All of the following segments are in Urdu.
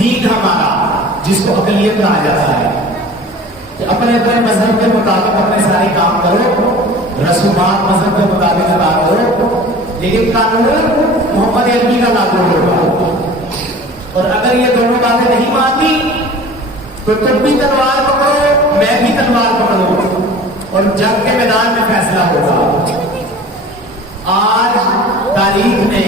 دین ہمارا جس کو اقلیت کہا جاتا ہے کہ اپنے اپنے مذہب کے مطابق اپنے سارے کام کرو، رسومات مذہب کے مطابق ادا کرو، لیکن قانون محمد عربی کا لاگو ہوگا۔ اور اگر یہ دونوں باتیں نہیں مانتی تو تم بھی تلوار پکڑو، میں بھی تلوار پکڑوں، اور جنگ کے میدان میں فیصلہ ہوگا۔ آج تاریخ نے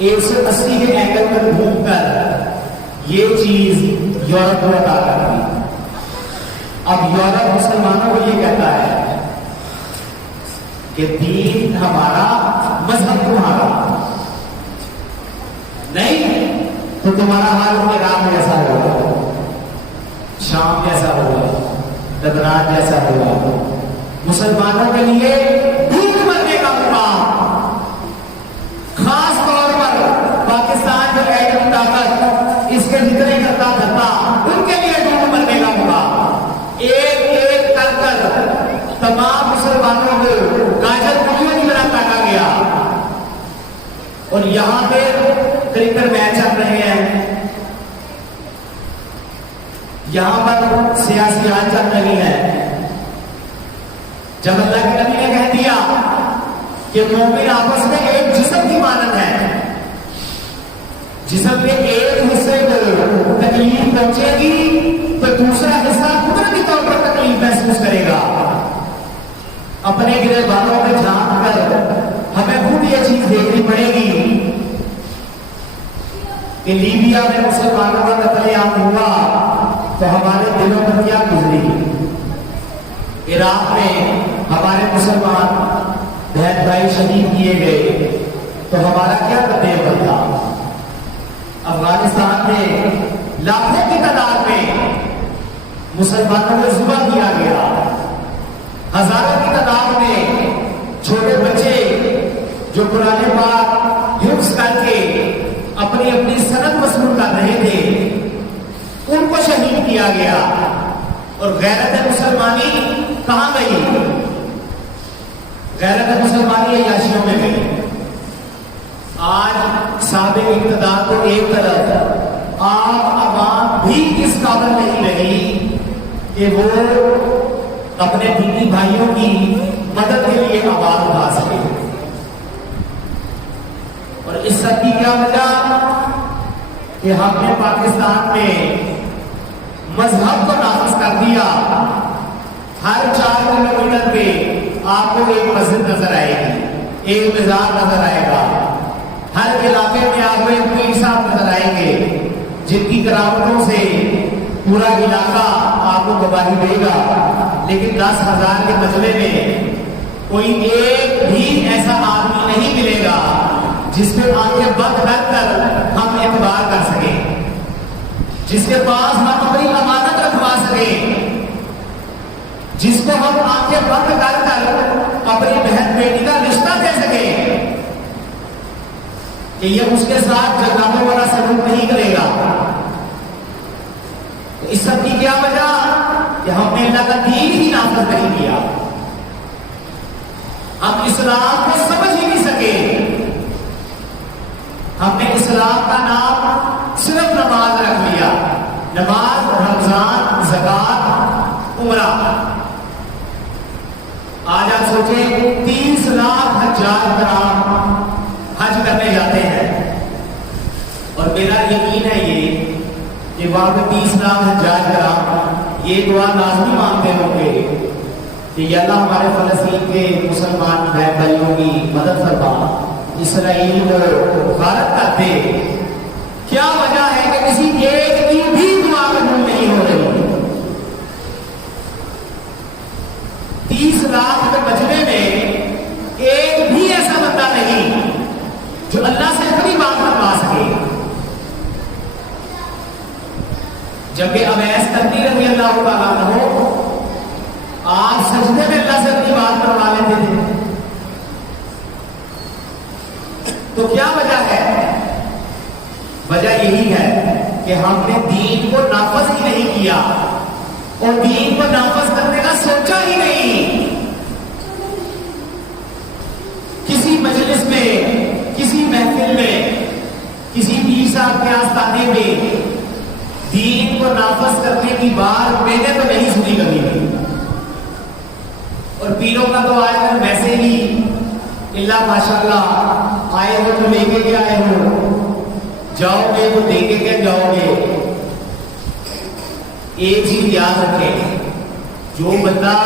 180 کے اینگل پر گھوم کر یہ چیز یورپ کو عطا کر دی۔ اب یورپ مسلمانوں کو یہ کہتا ہے کہ دین ہمارا، مذہب تمہارا، نہیں تو تمہارا حال عراق جیسا ہوگا، شام جیسا ہوگا، لبنان جیسا ہوگا۔ مسلمانوں کے لیے ڈوب مرنے کا مقام، خاص طور پر پاکستان جو ایٹم طاقت اس کے ذکر کرتا دھرتا، ان کے لیے ڈوب مرنے کا مقام۔ ایک ایک کر کر تمام مسلمانوں کو گاجر پولیوں کی طرح کاٹا گیا، اور یہاں پہ کرکٹ میچ چل رہے ہیں، یہاں پر سیاسیات چل رہی ہیں۔ جب اللہ کے نبی نے کہہ دیا کہ مومن آپس میں ایک جسم کی مانند ہے، جسم کے ایک حصے کو تکلیف پہنچے گی تو دوسرا حصہ قدرتی طور پر تکلیف محسوس کرے گا۔ اپنے گرہبانوں میں جھانک کر ہمیں خود یہ چیز دیکھنی پڑے گی کہ لیبیا میں مسلمانوں کا قتل عام ہوا تو ہمارے دلوں پر کیا گزری، عراق میں ہمارے مسلمان بہن بھائی شہید کیے گئے تو ہمارا کیا قدر تھا، افغانستان میں لاکھوں کی تعداد میں مسلمانوں کو ذبح کیا گیا، ہزاروں کی تعداد میں چھوٹے بچے جو قرآن پاک حفظ کر کے اپنی اپنی سند وصول کر رہے تھے ان کو شہید کیا گیا۔ اور غیرت مسلمانی کہاں گئی؟ غیرت مسلمانی عیاشیوں میں گئی۔ آج سابق اقتدار کو ایک طرف، عام عوام بھی اس قابل نہیں رہی کہ وہ اپنے دینی بھائیوں کی مدد کے لیے آواز اٹھا سکے۔ اور اس سب کی کیا وجہ کہ ہم نے پاکستان میں مذہب کو نافذ کر دیا۔ ہر 4 کلومیٹر پہ آپ کو ایک مسجد نظر آئے گی، ایک مزار نظر آئے گا، ہر علاقے میں آپ کو ایک پیر صاحب نظر آئیں گے جن کی کرامتوں سے پورا علاقہ آپ کو گواہی دے گا۔ لیکن 10,000 کے مجمع میں کوئی ایک بھی ایسا آدمی نہیں ملے گا جس پہ آنکھیں بند کر کر ہم اعتبار کر سکیں، جس کے پاس ہم اپنی امانت رکھوا سکیں، جس کو ہم آنکھیں بند کر کر اپنی بہن بیٹی کا رشتہ دے سکیں کہ یہ اس کے ساتھ جنگاتوں والا سلوک نہیں کرے گا۔ اس سب کی کیا وجہ کہ ہم نے اللہ کا دین ہی نافذ نہیں کیا، ہم اسلام کو سمجھ ہی نہیں سکے۔ ہم نے اسلام کا نام صرف نماز رکھ لیا، نماز، رمضان، زکات، عمرہ۔ آج آپ سوچیں 30 لاکھ حجاج کرام حج کرنے جاتے ہیں، اور میرا یقین ہے یہ کہ وہاں پہ 30 لاکھ حجاج کرام یہ دعا لازمی مانگتے ہوں گے کہ یا اللہ ہمارے فلسطین کے مسلمان بہن بھائیوں کی مدد فرما، اسرائیل کو غارت کر دے۔ کیا وجہ ہے کہ کسی ایک کی بھی دعا قبول نہیں ہو رہی؟ 30 لاکھ کے مجمع میں ایک بھی ایسا بندہ نہیں جو اللہ سے کبھی بات کروا سکے۔ جب کہ اویس کرنی رضی اللہ تعالیٰ عنہ آپ سجدے میں اللہ سے اپنی بات کروا لیتے تھے، تو کیا وجہ ہے؟ وجہ یہی ہے کہ ہم نے دین کو نافذ ہی نہیں کیا، اور دین کو نافذ کرنے کا سوچا ہی نہیں۔ کسی مجلس میں، کسی محفل میں، کسی پیر صاحب کے آستانے پہ دین کو نافذ کرنے کی بات میں نے تو نہیں سنی کبھی بھی. اور پیروں کا تو آج کل ویسے ہی اللہ ماشاءاللہ آئے ہو تو لے کے آئے ہو, جاؤ گے تو دے کے جاؤ گے. ایک چیز یاد رکھیں, جو بندہ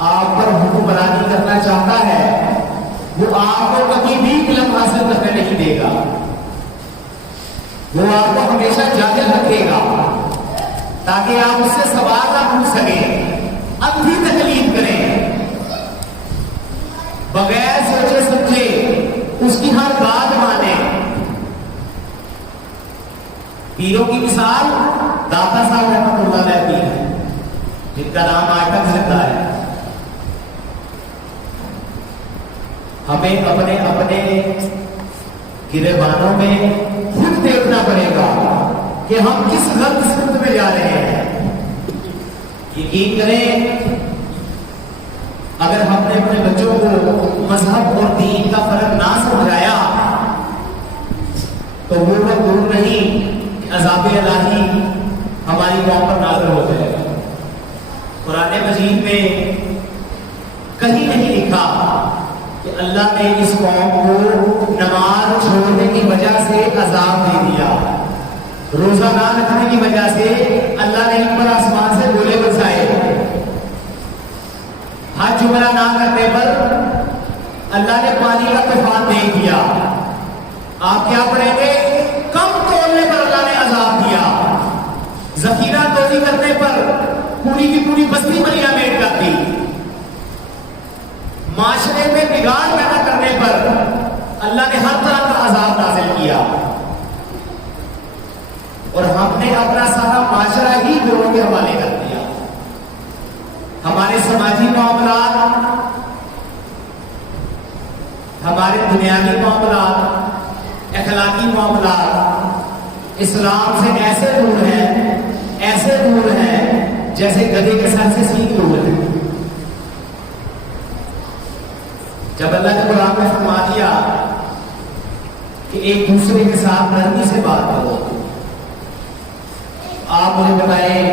آپ پر حکمرانی کرنا چاہتا ہے وہ آپ کو کبھی بھی علم حاصل کرنے نہیں دے گا, وہ آپ کو ہمیشہ جاہل رکھے گا تاکہ آپ اس سے سوال نہ پوچھ سکیں, اندھی تکلیف کریں, بغیر سوچے سمجھے اس کی ہر بات مانیں. پیروں کی مثال داتا صاحب رحمۃ اللہ علیہ پیر ہے, جن کا نام آج تک زندہ ہے. ہمیں اپنے اپنے گریبانوں میں خود دیکھنا پڑے گا کہ ہم کس غلط سمت میں جا رہے ہیں. یقین کریں, اگر ہم نے اپنے بچوں کو مذہب اور دین کا فرق نہ سمجھایا تو وہ وقت دور نہیں کہ عذاب الہی ہماری قوم پر نازل ہو جائے گا. قرآن مجید میں کہیں نہیں لکھا کہ اللہ نے اس قوم کو نماز چھوڑنے کی وجہ سے عذاب دے دیا, روزہ نہ رکھنے کی وجہ سے اللہ نے ان پر آسمان سے گولے برسائے, حج عمرہ نہ کرنے پر اللہ نے پانی کا طوفان دے دیا. آپ کیا پڑھیں گے؟ کم تولنے پر اللہ نے عذاب دیا, ذخیرہ توڑی کرنے پر پوری کی پوری بستی بنیا میٹ کر دی, معاشرے میں بگاڑ پیدا کرنے پر اللہ نے ہر طرح کا عذاب نازل کیا. اور ہم نے اپنا سارا معاشرہ ہی گروہ کے حوالے کر دیا. ہمارے سماجی معاملات, ہمارے دنیاوی معاملات, اخلاقی معاملات اسلام سے ایسے دور ہیں جیسے گدھے کے سر سے سینگ دور ہے. جب اللہ نے قرآن میں فرما دیا کہ ایک دوسرے کے ساتھ نرمی سے بات کرو, آپ مجھے بتائیں,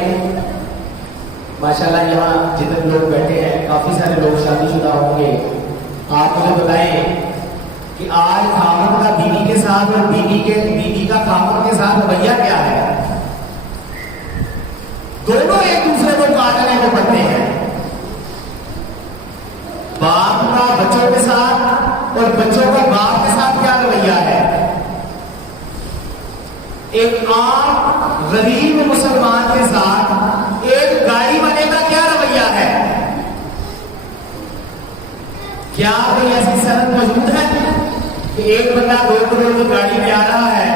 ماشاءاللہ یہاں جتنے لوگ بیٹھے ہیں کافی سارے لوگ شادی شدہ ہوں گے, آپ مجھے بتائیں کہ آج خاوند کا بیوی کے ساتھ اور بیوی کا خاوند کے ساتھ رویہ کیا ہے؟ دونوں ایک دوسرے کو کاٹنے کو پڑتے ہیں. باپ کا بچوں کے ساتھ اور بچوں کا باپ کے ساتھ کیا رویہ ہے؟ ایک عام غریب مسلمان کے ساتھ ایک گاڑی والے کا کیا رویہ ہے؟ کیا کوئی ایسی سند موجود ہے کہ ایک بندہ 2 کروڑ کی گاڑی میں آ رہا ہے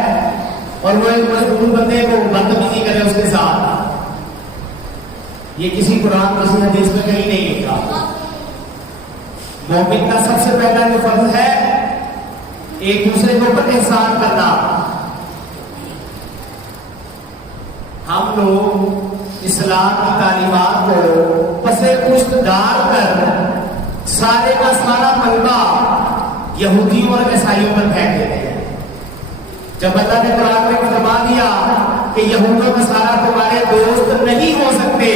اور وہ ایک مزدور بندے کو بدتمیزی کرے اس کے ساتھ؟ یہ کسی قرآن کسی حدیث میں کہیں نہیں لکھا. مومن کا سب سے پہلا جو فرض ہے ایک دوسرے کے اوپر احسان کرنا. ہم لوگ اسلام کی تعلیمات کو پسے پشت ڈال کر سارے کا سارا ملبہ یہودیوں اور عیسائیوں پر پھینک دیتے ہیں. جب اللہ نے قرآن میں فرما دیا کہ یہود و نصارہ تمہارے دوست نہیں ہو سکتے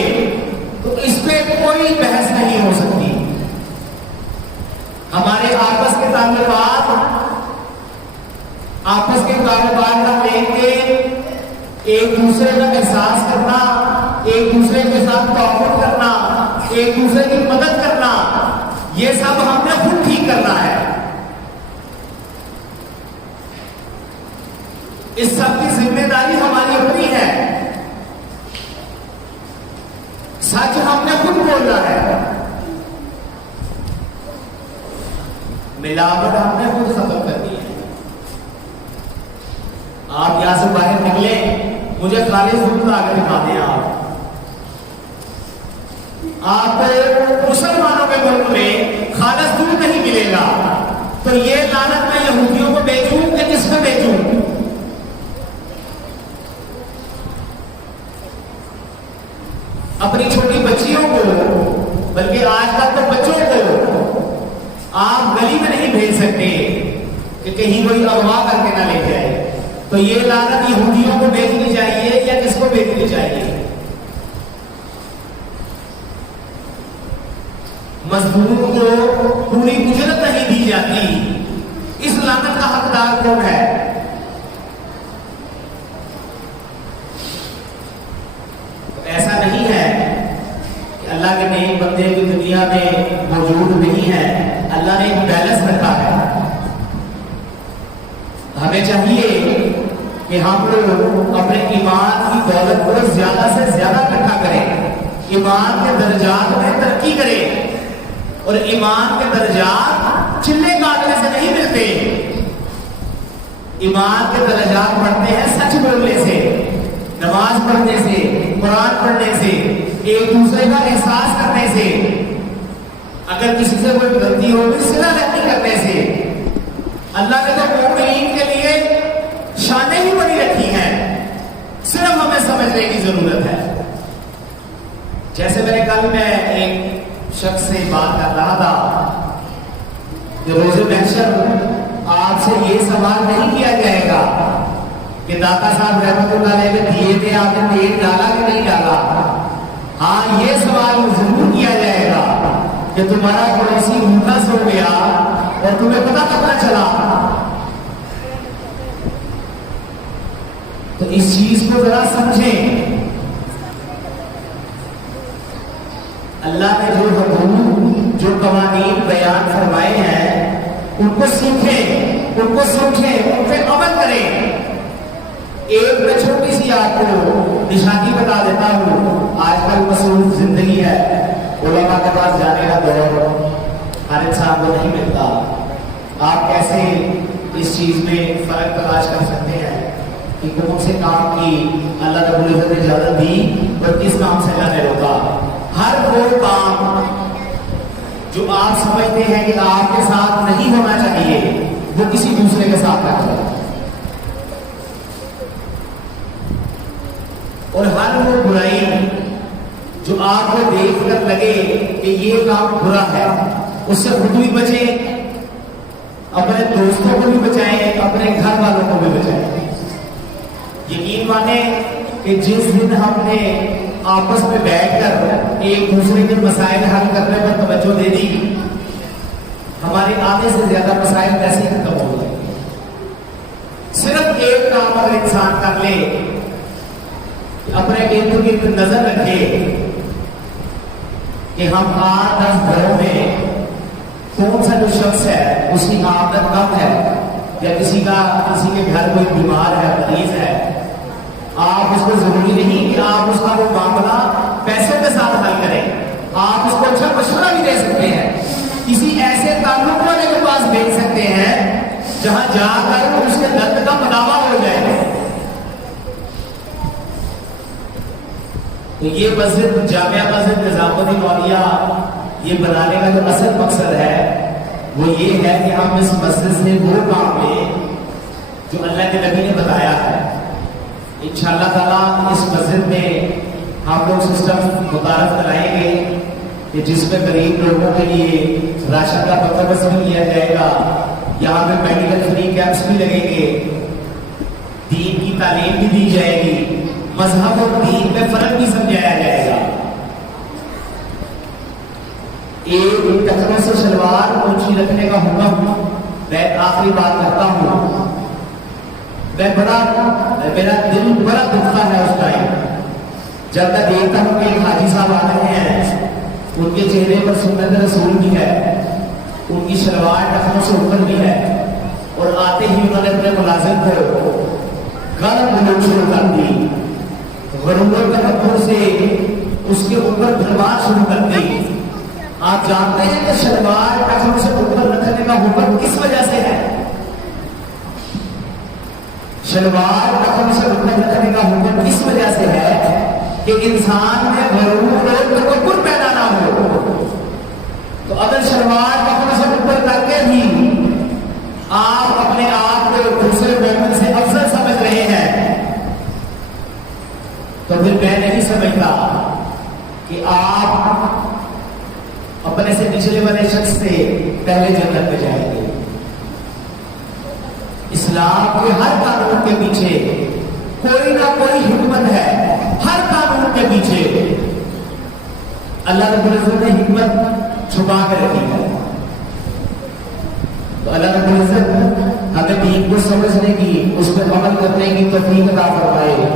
تو اس پہ کوئی بحث نہیں ہو سکتی. ہمارے آپس کے تعلقات, آپس کے کاروبار کا لین دین, ایک دوسرے کا احساس کرنا, ایک دوسرے کے ساتھ تعاون کرنا, ایک دوسرے کی مدد کرنا, یہ سب ہم نے خود ٹھیک کرنا ہے. اس سب کی ذمہ داری ہماری اپنی ہے. سچ ہم نے خود بولنا ہے, ملاوٹ ہم نے خود ختم کرنی ہے. آپ یہاں سے باہر نکلیں, مجھے خالص دودھ لا کر دکھا دیں. آپ مسلمانوں کے ملک میں خالص دودھ نہیں ملے گا تو یہ لعنت میں یہودیوں کو بیچوں کہ کس کو بیچوں؟ اپنی چھوٹی بچیوں کو, بلکہ آج تک تو بچوں کو آپ گلی میں نہیں بھیج سکتے کہ کہیں کوئی اغوا کر کے نہ لے جائے. تو تو یہ لعنت یہودیوں کو بھیجنی چاہیے یا کس کو بھیجنی چاہیے؟ مزدور کو پوری اجرت نہیں دی جاتی، اس لعنت کا حقدار کون ہے؟ ایسا نہیں ہے کہ اللہ کے نیک بندے کی دنیا میں موجود نہیں ہے، اللہ نے ایک بیلنس رکھا ہے۔ ہمیں چاہیے کہ ہم لوگ اپنے ایمان کی دولت کو زیادہ سے زیادہ اکٹھا کریں، ایمان کے درجات میں ترقی کریں، اور ایمان کے درجات چلے کاٹنے سے نہیں ملتے، ایمان کے درجات بڑھتے ہیں سچ بولنے سے، نماز پڑھنے سے، قرآن پڑھنے سے، ایک دوسرے کا احساس کرنے سے، اگر کسی سے کوئی غلطی ہو تو صلح رحمی کرنے سے۔ اللہ نے تو مومنین کے لیے شانیں ہی بنی رکھی ہیں، صرف ہمیں سمجھنے کی ضرورت ہے۔ جیسے میں ایک شخص سے بات کر رہا تھا کہ روز محشر آپ سے یہ سوال نہیں کیا جائے گا کہ داتا صاحب رحمت اللہ علیہ نے دیے تھے، آپ نے تیل ڈالا کہ نہیں ڈالا۔ ہاں یہ سوال ضرور کیا جائے گا کہ تمہارا پڑوسی بھوکا سو گیا اور تمہیں پتہ کب نہ چلا۔ تو اس چیز کو ذرا سمجھیں، اللہ نے جو حکم جو قوانین بیان فرمائے ہیں ان کو سیکھیں، ان کو سمجھیں، ان پہ عمل کریں۔ ایک میں چھوٹی سی آپ کو نشانی بتا دیتا ہوں۔ آج کل مصروف زندگی ہے، علماء کے پاس جانے کا دور ہر انسان کو نہیں ملتا۔ آپ کیسے اس چیز میں فرق تلاش کر سکتے ہیں کہ کون سے کام کی اللہ رب العزت نے اجازت دی اور کس کام سے اللہ نے روکا؟ ہر وہ کام جو آپ سمجھتے ہیں کہ آپ کے ساتھ نہیں ہونا چاہیے وہ کسی دوسرے کے ساتھ کرنا چاہیے، اور ہر وہ برائی جو آپ کو دیکھ کر لگے کہ یہ کام برا ہے اس سے خود بھی بچیں، اپنے دوستوں کو بھی بچائیں، اپنے گھر والوں کو بھی بچائیں۔ یقین مانیں کہ جس دن ہم نے آپس میں بیٹھ کر ایک دوسرے کے مسائل حل کرنے پر توجہ دے دی، ہمارے آدھے سے زیادہ مسائل ایسے ہی ختم ہو گئے۔ صرف ایک کام اگر انسان کر لے، اپنے ارد گرد نظر رکھے کہ ہم 8-10 گھروں میں کون سا جو شخص ہے اس کی آمدن کم ہے، یا کسی کے گھر کوئی بیمار ہے، مریض ہے، آپ اس کو ضروری نہیں کہ آپ اس کا وہ معاملہ پیسوں کے ساتھ حل کریں، آپ اس کو اچھا مشورہ بھی دے سکتے ہیں، کسی ایسے تعلق والے کے پاس بھیج سکتے ہیں جہاں جا کر اس کے درد کا مداوا ہو جائے۔ تو یہ مسجد، جامعہ مسجد نظام الدین اولیاء، یہ بنانے کا جو اصل مقصد ہے وہ یہ ہے کہ ہم اس مسجد سے وہ کام لیں جو اللہ کے نبی نے بتایا ہے۔ انشاءاللہ تعالیٰ اس مسجد میں ہم لوگ سسٹم متعارف کرائیں گے کہ جس میں غریب لوگوں کے لیے راشن کا بندوبست بھی کیا جائے گا، یہاں پہ میڈیکل فری کیمپس بھی لگیں گے، دین کی تعلیم بھی دی جائے گی، مذہب اور دین میں فرق بھی سمجھایا جائے گا۔ ایک ٹخنوں سے شلوار اونچی رکھنے کا حکم، میں آخری بات کرتا ہوں، میرا دل بڑا دکھتا ہے اس ٹائم جب میں دیکھتا ہوں کہ حاجی صاحب آ رہے ہیں، ان کے چہرے پر سنت رسول بھی ہے، ان کی شلوار ٹخنوں سے اوپر بھی ہے، اور آتے ہی انہوں نے اپنے ملازم کو غلط بلوک شروع کر دی، غرور تکبر سے اس کے اوپر دھربار شروع کر دی۔ آپ جانتے ہیں کہ شلوار ٹخنوں سے اوپر رکھنے کا حکم کس وجہ سے ہے؟ شلوار ٹخن سے اوپر رکھنے کا حکم کس وجہ سے ہے کہ انسان میں غرور اور تکبر پیدا نہ ہو۔ تو اگر شلوار ٹخن سے اوپر کر کے بھی آپ اپنے آپ کو دوسرے مومن سے افضل سمجھ رہے ہیں تو پھر میں نہیں سمجھتا کہ آپ اپنے سے نچلے والے شخص سے پہلے جنت میں جائیں گے۔ اس اسلام کے ہر قانون کے پیچھے کوئی نہ کوئی حکمت ہے. ہر قانون کے پیچھے اللہ رب العزت نے حکمت چھپا کے رکھی ہے. تو اللہ رب العزت ہمیں دین کو سمجھنے کی، اس پہ عمل کرنے کی توفیق عطا فرمائے،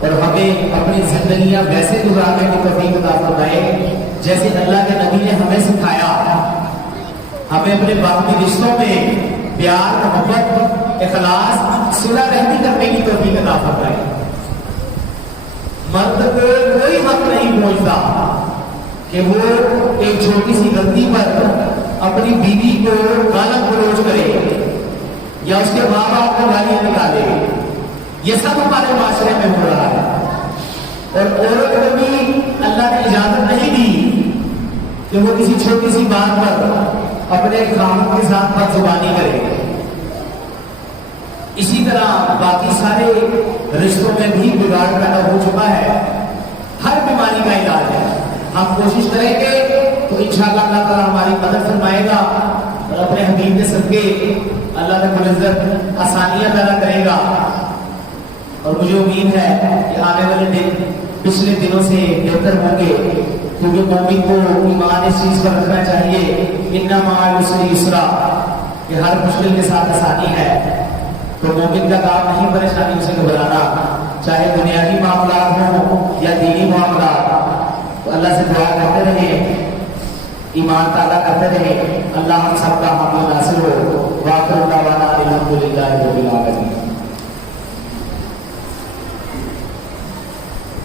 اور ہمیں اپنی زندگیاں ویسے گزارنے کی توفیق عطا فرمائے جیسے اللہ کے نبی نے ہمیں سکھایا. ہمیں اپنے باقی رشتوں میں پیار، محبت، اخلاص، صلح رحمی کرنے کی توفیق عطا فرمائے. مرد کو کوئی حق نہیں پہنچتا کہ وہ ایک چھوٹی سی غلطی پر اپنی بیوی کو گالیاں گلوچ کرے یا اس کے ماں باپ کو گالیاں نکالے. یہ سب ہمارے معاشرے میں ہو رہا ہے. اور عورت کو بھی اللہ نے اجازت نہیں دی کہ وہ کسی چھوٹی سی بات پر اپنے خاوند کے ساتھ بد زبانی کرے. اسی طرح باقی سارے رشتوں میں بھی بگاڑ پیدا ہو چکا ہے. ہر بیماری کا علاج ہے. ہم کوشش کریں گے تو انشاءاللہ اللہ تعالیٰ ہماری مدد فرمائے گا اور اپنے حبیب کے صدقے اللہ رب العزت آسانیاں پیدا کرے گا. اور مجھے امید ہے کہ آنے والے دن پچھلے دنوں سے بہتر ہوں گے، کیونکہ مومن کو ایمان اس چیز پر رکھنا چاہیے ان مع العسر یسرا، کہ ہر مشکل کے ساتھ آسانی ہے. تو مومن کا کام نہیں پریشانیوں سے گھبرانا، چاہے بنیادی معاملات ہوں یا دینی معاملات. تو اللہ سے دعا کرتے رہیں، ایمان تعالیٰ کرتے رہیں. اللہ ہم سب کا حامی ناصر ہو. واخر دعوانا الحمدللہ رب العالمین.